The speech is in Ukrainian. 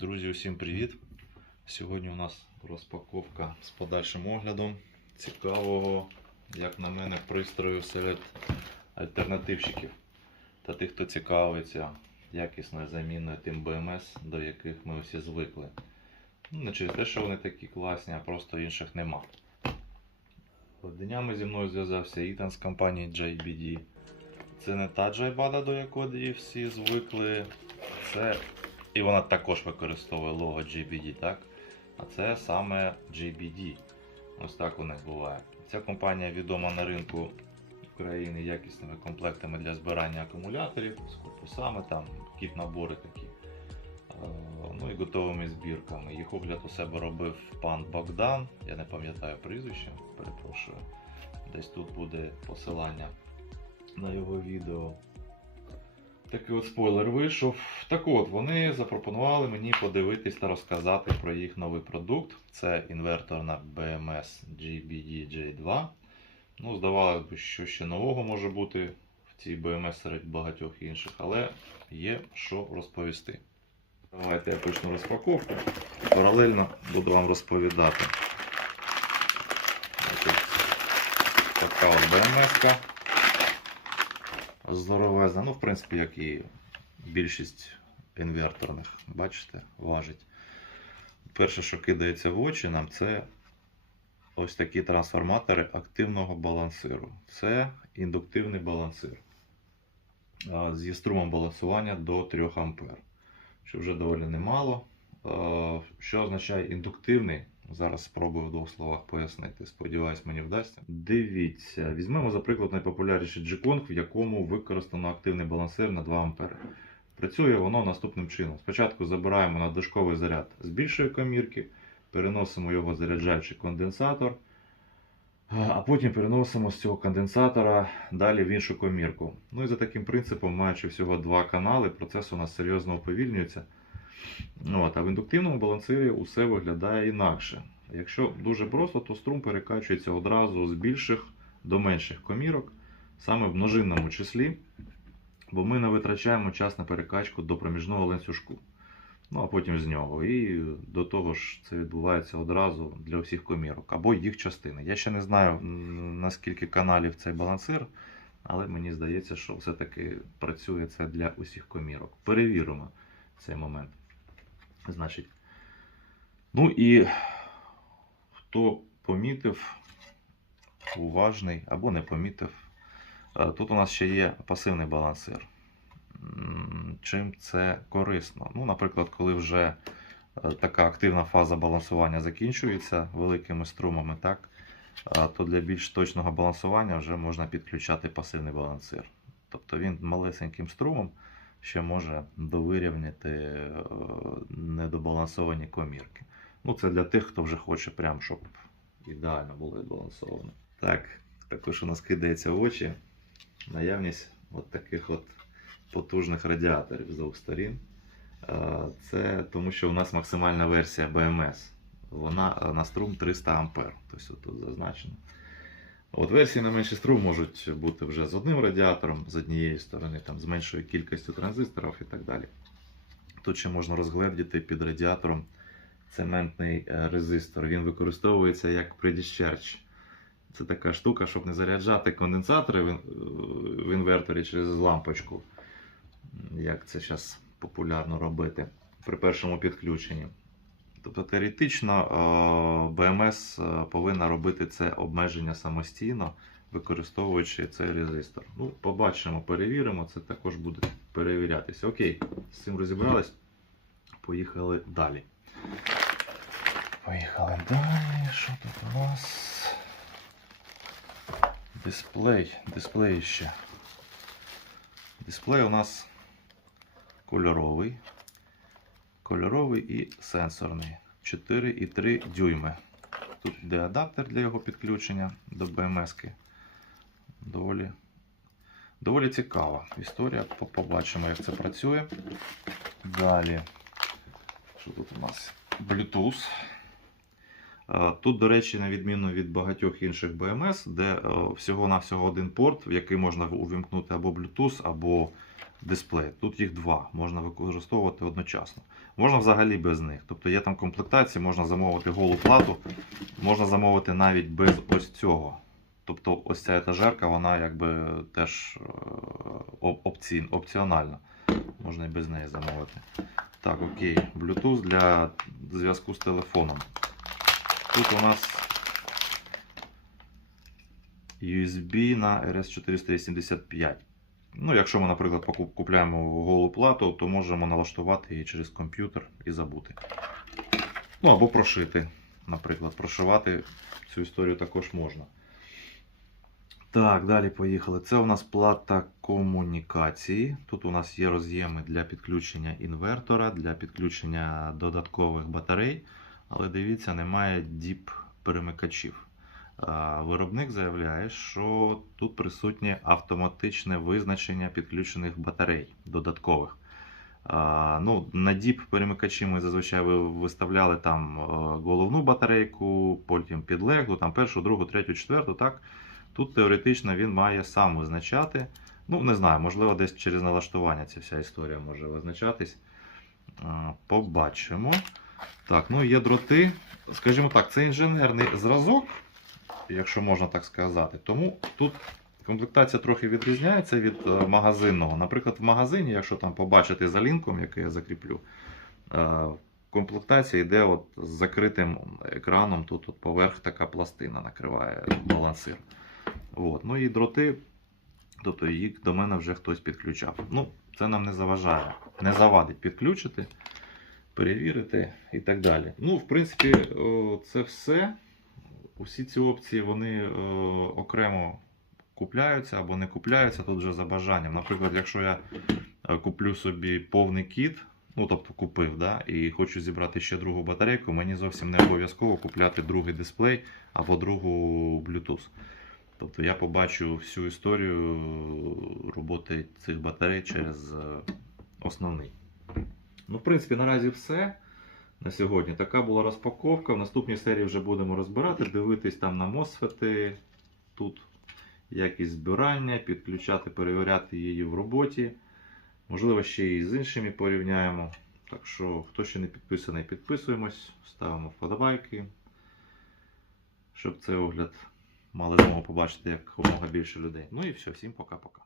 Друзі, усім привіт! Сьогодні у нас розпаковка з подальшим оглядом цікавого, як на мене, пристрою серед альтернативщиків та тих, хто цікавиться якісною заміною тим БМС, до яких ми всі звикли. Ну, Не через те, що вони такі класні, а просто інших нема. Днями зі мною зв'язався Ітан з компанії JBD. Це не та джайбада, до якої всі звикли. Це і вона також використовує лого GBD, так? А це саме GBD. Ось так у них буває. Ця компанія відома на ринку України якісними комплектами для збирання акумуляторів з корпусами, там кіт-набори такі. Е, Ну і готовими збірками. Їх огляд у себе робив пан Богдан. Я не пам'ятаю прізвище, перепрошую. Десь тут буде посилання на його відео. Такий от спойлер вийшов. Так от, вони запропонували мені подивитись та розказати про їх новий продукт. Це інверторна BMS GBD J2. Ну, здавалося б, що ще нового може бути в цій BMS серед багатьох інших, але є що розповісти. Давайте я почну розпаковку. Паралельно буду вам розповідати. Така от BMS. Здоровезна, ну, в принципі, як і більшість інверторних, бачите, важить. Перше, що кидається в очі нам, це ось такі трансформатори активного балансиру. Це індуктивний балансир зі струмом балансування до 3 А, що вже доволі немало. Що означає індуктивний? Зараз спробую в двох словах пояснити. Сподіваюсь, мені вдасться. Дивіться, візьмемо, за приклад, найпопулярніший G-Kong, в якому використано активний балансир на 2 А. Працює воно наступним чином. Спочатку забираємо надлишковий заряд з більшої комірки, переносимо його заряджаючий конденсатор, а потім переносимо з цього конденсатора далі в іншу комірку. Ну і за таким принципом, маючи всього два канали, процес у нас серйозно уповільнюється. От, а в індуктивному балансирі усе виглядає інакше. Якщо дуже просто, то струм перекачується одразу з більших до менших комірок, саме в множинному числі, бо ми не витрачаємо час на перекачку до проміжного ланцюжку. Ну, а потім з нього. І до того ж це відбувається одразу для всіх комірок або їх частини. Я ще не знаю наскільки каналів цей балансир, але мені здається, що все-таки працює це для усіх комірок. Перевіримо цей момент. Значить, ну і хто помітив, уважний або не помітив, е, тут у нас ще є пасивний балансир. Чим це корисно? Ну, наприклад, коли вже е, така активна фаза балансування закінчується великими струмами, так, е, то для більш точного балансування вже можна підключати пасивний балансир. Тобто він малесеньким струмом ще може довирівняти е, недобалансовані комірки. Ну, це для тих, хто вже хоче, прям, щоб ідеально було відбалансовано. Так, також у нас кидається в очі наявність от таких от потужних радіаторів з двох сторін. Е, Це тому, що у нас максимальна версія BMS. Вона е, на струм 300 А. Тобто тут зазначено. От версії на менший струм можуть бути вже з одним радіатором з однієї сторони, там, з меншою кількістю транзисторів і так далі. Тут ще можна розгледіти під радіатором цементний е, резистор. Він використовується як pre-discharge. Це така штука, щоб не заряджати конденсатори в інверторі через лампочку. Як це зараз популярно робити при першому підключенні. Тобто теоретично е, BMS е, повинна робити це обмеження самостійно, використовуючи цей резистор. Ну, побачимо, перевіримо, це також буде перевірятися. Окей, з цим розібрались. Поїхали далі. Поїхали далі. Що тут у нас? Дисплей. Дисплей ще. Дисплей у нас кольоровий. Кольоровий і сенсорний. 4,3 дюйми. Тут йде адаптер для його підключення до BMS. -ки. Доволі, доволі цікава історія. Побачимо, як це працює. Далі. Що тут у нас? Bluetooth. Е, Тут, до речі, на відміну від багатьох інших BMS, де е, всього-навсього один порт, в який можна увімкнути або Bluetooth, або дисплей. Тут їх два, можна використовувати одночасно. Можна взагалі без них. Тобто є там комплектації, можна замовити голу плату, можна замовити навіть без ось цього. Тобто ось ця етажерка, вона якби теж е, опці, опціональна. Можна і без неї замовити. Так, окей. Bluetooth для зв'язку з телефоном. Тут у нас USB на RS485. Ну, якщо ми, наприклад, купляємо голу плату, то можемо налаштувати її через комп'ютер і забути. Ну, або прошити. Наприклад, прошивати цю історію також можна. Так, далі поїхали. Це у нас плата комунікації. Тут у нас є роз'єми для підключення інвертора, для підключення додаткових батарей. Але дивіться, немає діп перемикачів. Виробник заявляє, що тут присутнє автоматичне визначення підключених батарей додаткових. Ну, на діп перемикачі ми зазвичай виставляли там е, головну батарейку, потім підлеглу, там першу, другу, третю, четверту. Так? Тут теоретично він має сам визначати. Ну, не знаю, можливо, десь через налаштування ця вся історія може визначатись. Побачимо. Так, ну є дроти. Скажімо так, це інженерний зразок, якщо можна так сказати. Тому тут комплектація трохи відрізняється від е, магазинного. Наприклад, в магазині, якщо там побачити за лінком, який я закріплю, е, комплектація йде от з закритим екраном. Тут от поверх така пластина накриває балансир. От. Ну і дроти, тобто їх до мене вже хтось підключав. Ну, це нам не заважає, не завадить підключити перевірити і так далі. Ну, в принципі, це все. Усі ці опції вони окремо купляються або не купляються тут вже за бажанням. Наприклад, якщо я е, куплю собі повний кіт, ну тобто купив, да, і хочу зібрати ще другу батарейку, мені зовсім не обов'язково купляти другий дисплей або другу Bluetooth. Тобто я побачу всю історію роботи цих батарей через е, основний. Ну, в принципі, наразі все. На сьогодні така була розпаковка. В наступній серії вже будемо розбирати, дивитись там на MOSFET, тут якість збирання, підключати, перевіряти її в роботі. Можливо, ще і з іншими порівняємо. Так що, хто ще не підписаний, підписуємось, ставимо вподобайки, щоб цей огляд мали змогу побачити якомога більше людей. Ну і все, всім пока-пока.